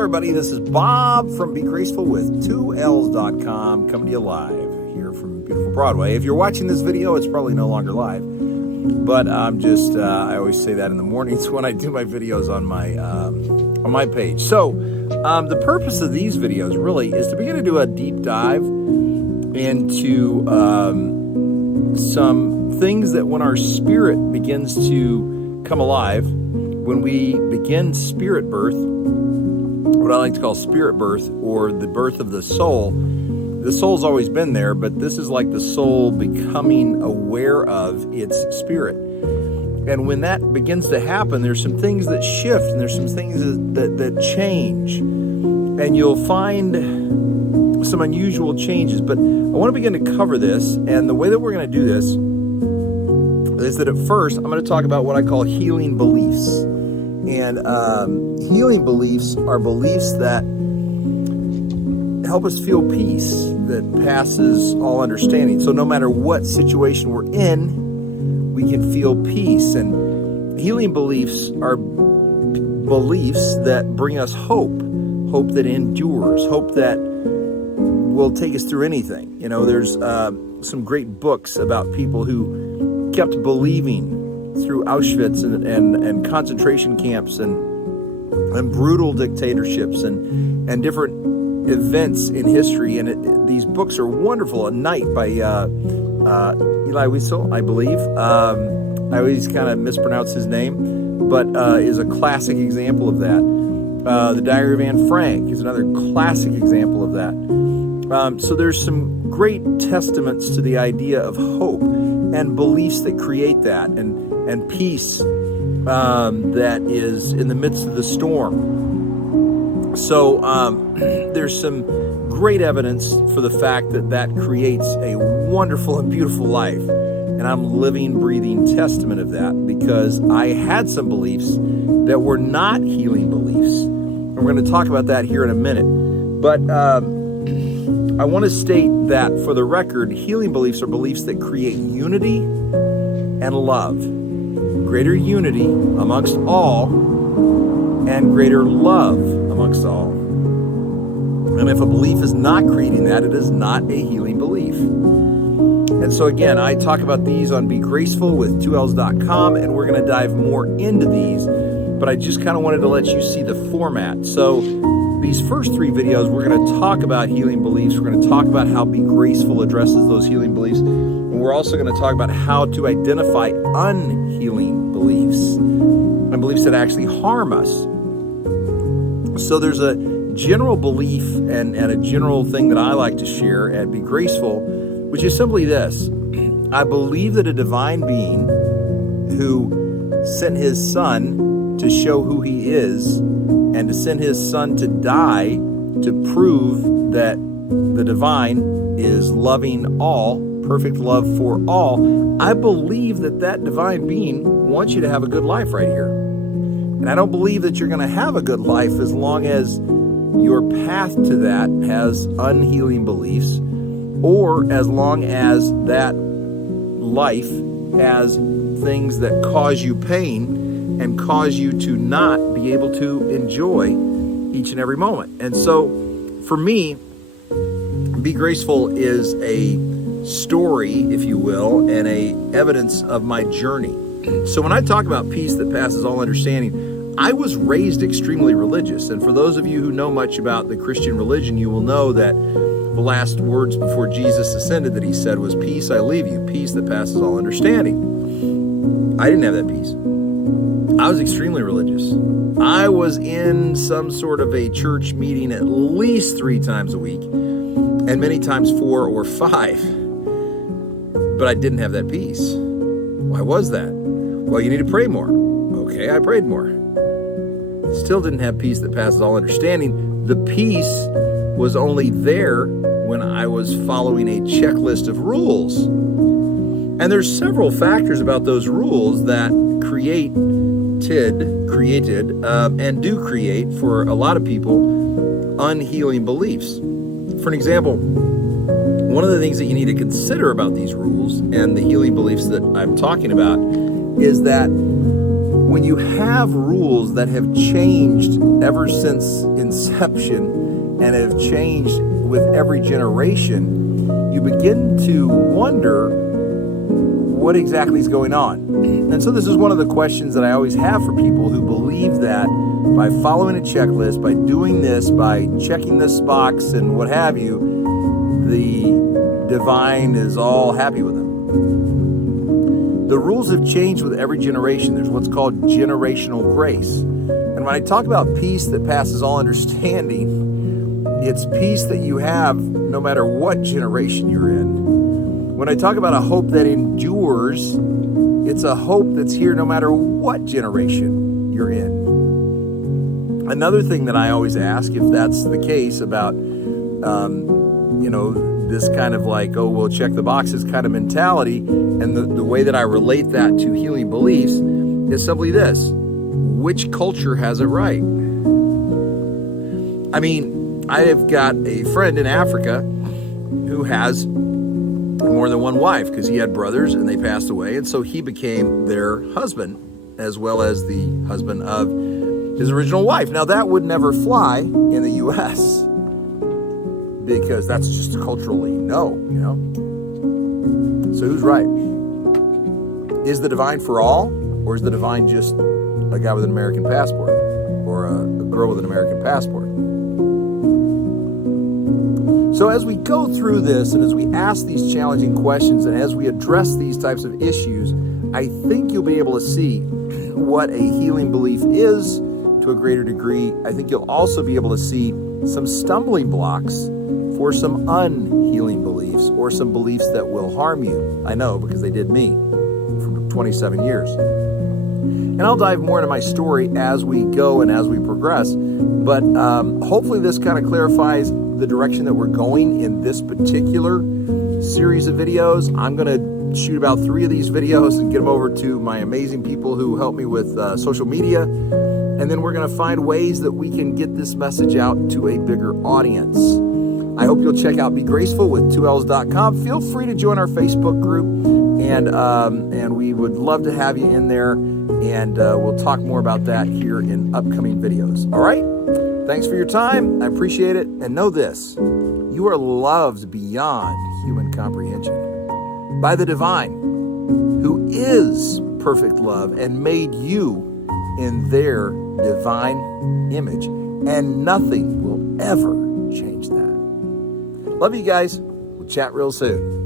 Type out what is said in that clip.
everybody, this is Bob from Be Graceful with 2Ls.com coming to you live here from beautiful Broadway. If you're watching this video, it's probably no longer live, but I always say that in the mornings when I do my videos on my page. So the purpose of these videos really is to begin to do a deep dive into some things that when our spirit begins to come alive, when we begin spirit birth, what I like to call spirit birth, or the birth of the soul's always been there, but this is like the soul becoming aware of its spirit. And when that begins to happen, there's some things that shift, and there's some things that change, and you'll find some unusual changes. But I want to begin to cover this, and the way that we're going to do this is that at first I'm going to talk about what I call healing beliefs. And healing beliefs are beliefs that help us feel peace that passes all understanding. So no matter what situation we're in, we can feel peace. And healing beliefs are beliefs that bring us hope that endures, hope that will take us through anything. You know, there's some great books about people who kept believing through Auschwitz and concentration camps and brutal dictatorships and different events in history. And these books are wonderful. A Night by Elie Wiesel, I believe. I always kind of mispronounce his name, but is a classic example of that. The Diary of Anne Frank is another classic example of that. So there's some great testaments to the idea of hope and beliefs that create that, and peace that is in the midst of the storm. So there's some great evidence for the fact that creates a wonderful and beautiful life. And I'm living, breathing testament of that, because I had some beliefs that were not healing beliefs. And we're going to talk about that here in a minute. But I want to state that, for the record, healing beliefs are beliefs that create unity and love. Greater unity amongst all and greater love amongst all. And if a belief is not creating that, it is not a healing belief. And so again, I talk about these on Be Graceful with 2Ls.com, and we're going to dive more into these, but I just kind of wanted to let you see the format. So these first three videos, we're going to talk about healing beliefs. We're going to talk about how Be Graceful addresses those healing beliefs. And we're also going to talk about how to identify unhealing beliefs and beliefs that actually harm us. So there's a general belief and a general thing that I like to share at Be Graceful, which is simply this. I believe that a divine being who sent his son to show who he is, and to send his son to die to prove that the divine is loving all, perfect love for all. I believe that divine being wants you to have a good life right here. And I don't believe that you're going to have a good life as long as your path to that has unhealing beliefs, or as long as that life has things that cause you pain and cause you to not be able to enjoy each and every moment. And so for me, Be Graceful is a story, if you will, and a evidence of my journey. So when I talk about peace that passes all understanding, I was raised extremely religious. And for those of you who know much about the Christian religion, you will know that the last words before Jesus ascended that he said was, "Peace I leave you, peace that passes all understanding." I didn't have that peace. I was extremely religious. I was in some sort of a church meeting at least 3 times a week, and many times 4 or 5. But I didn't have that peace. Why was that? Well, you need to pray more. Okay, I prayed more. Still didn't have peace that passes all understanding. The peace was only there when I was following a checklist of rules. And there's several factors about those rules that created and do create, for a lot of people, unhealing beliefs. For an example, one of the things that you need to consider about these rules and the healing beliefs that I'm talking about is that when you have rules that have changed ever since inception and have changed with every generation, you begin to wonder what exactly is going on. And so this is one of the questions that I always have for people who believe that by following a checklist, by doing this, by checking this box and what have you, the divine is all happy with them. The rules have changed with every generation. There's what's called generational grace. And when I talk about peace that passes all understanding, it's peace that you have no matter what generation you're in. When I talk about a hope that endures, it's a hope that's here no matter what generation you're in. Another thing that I always ask, if that's the case about, this kind of like, oh, well, check the boxes kind of mentality, and the way that I relate that to healing beliefs is simply this: which culture has it right? I mean, I have got a friend in Africa who has more than one wife because he had brothers and they passed away, and so he became their husband as well as the husband of his original wife. Now, that would never fly in the U.S. because that's just culturally no, So who's right? Is the divine for all, or is the divine just a guy with an American passport or a girl with an American passport? So as we go through this and as we ask these challenging questions and as we address these types of issues, I think you'll be able to see what a healing belief is to a greater degree. I think you'll also be able to see some stumbling blocks for some unhealing beliefs or some beliefs that will harm you. I know, because they did me for 27 years. And I'll dive more into my story as we go and as we progress. But hopefully this kind of clarifies the direction that we're going in this particular series of videos. I'm going to shoot about 3 of these videos and get them over to my amazing people who help me with social media. And then we're going to find ways that we can get this message out to a bigger audience. I hope you'll check out BeGraceful.com. Feel free to join our Facebook group, and we would love to have you in there. And we'll talk more about that here in upcoming videos. All right? Thanks for your time. I appreciate it. And know this: you are loved beyond human comprehension by the divine, who is perfect love and made you in their divine image. And nothing will ever change that. Love you guys. We'll chat real soon.